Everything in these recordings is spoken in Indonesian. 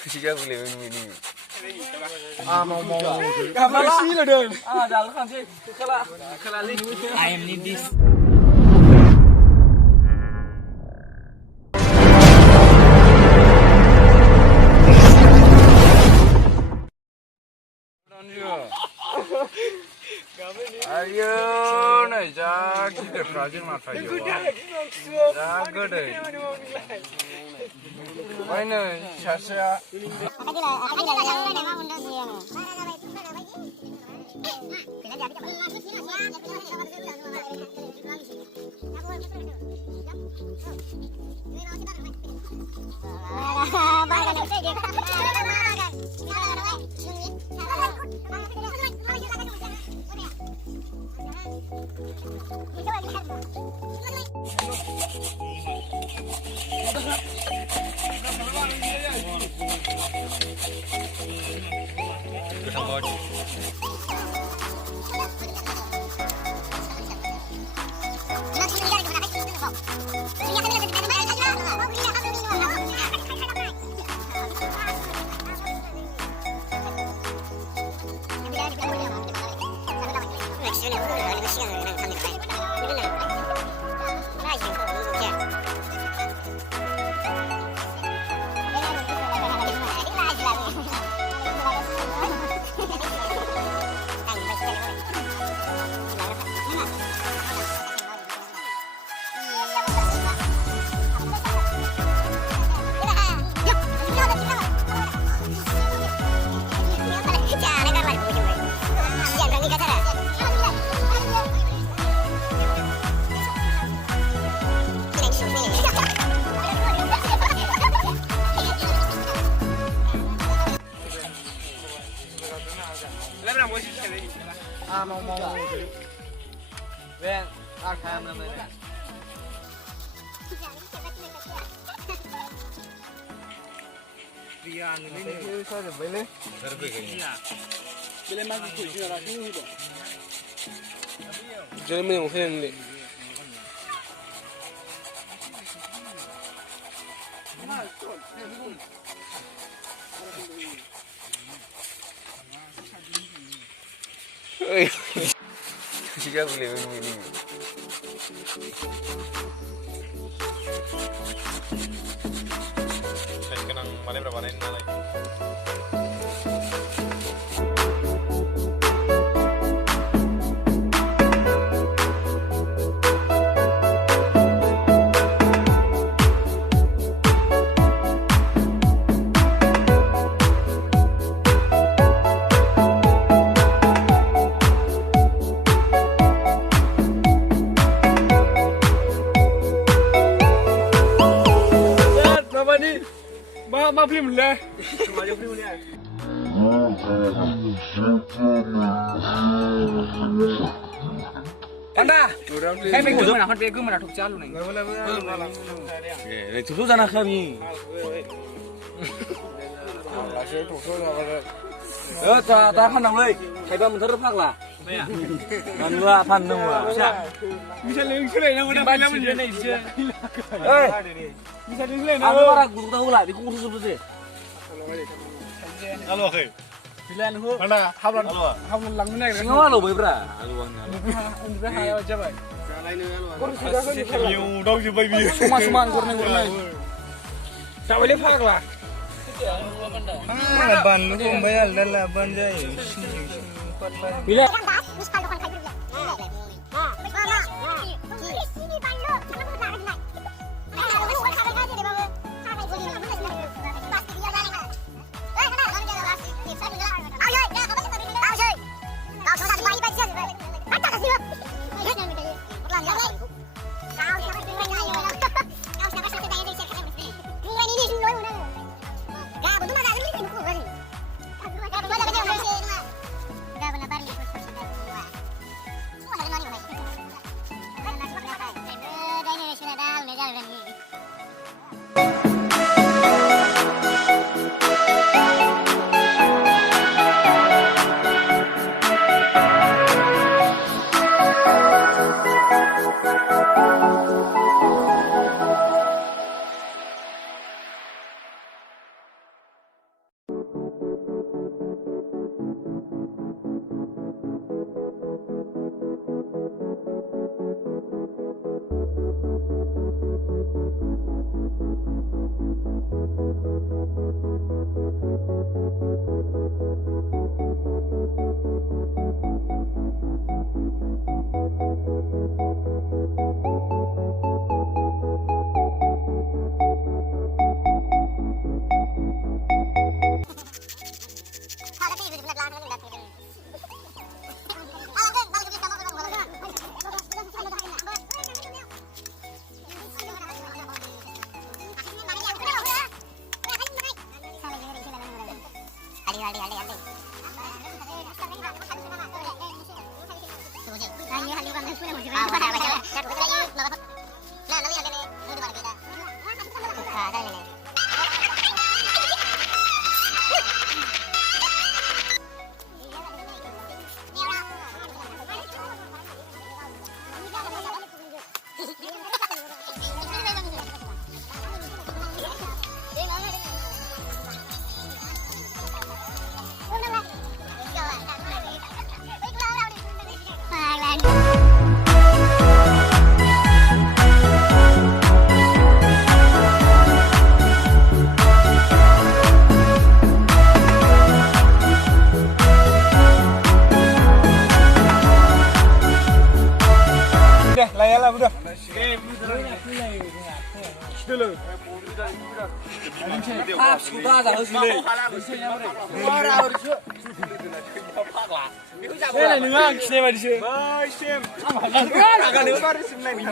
Siapa boleh ini? Mau. Kamu sih lo dong. Jalan kan sih. Kalau I am need this. Ayo, nih jak kita project nak Taijwo. Jaga deh. Mana siapa? Mau. Ben, akam namanya. Dia ini saya boleh. Iya. Boleh masuk ke sini lagi ni bu. Jadi mana mungkin ni? Siapa boleh ini? Saya kenang mana berapa lain nalai. Ma beli mulai. Cuma beli mulai. Anda, saya pengen mana? Kan pengen mana? Tuk calu nih. Eh, itu sana kami. Ta pan nang lei. Kai ba mun thar phak la. Nan wa pan nang wa. Bisa leng sule nang udah bala mun ne ije. Eh. Bisa leng sule nang. Anu bara guru tahu lah di kursus seperti. Halo, oke. Bilan hu. Mana? Hablan lang mana? Singawa lo boy bra. Alu wang. Udah hayo aja boy. Kursus sudah kan. Yo, dong je baby. Suma kurne. Tak boleh phak lah. Ban ko bayal dala ban jay. Bila Layalah udah. Dulu. Sudah dah sini. Ini nengang sini di sini. Bye, Sim. Agak lebar di sini lagi.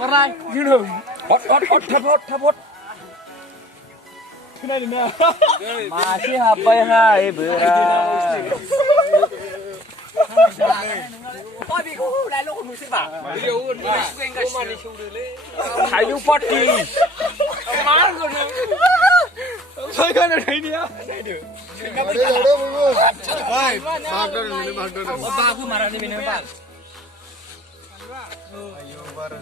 Ngerai. Gini. Hot. Kenal ini. Masih apa hai berat. Taijwo party. Saya kan ada ini ya. Apa aku marah di minum pak? Ayo, baru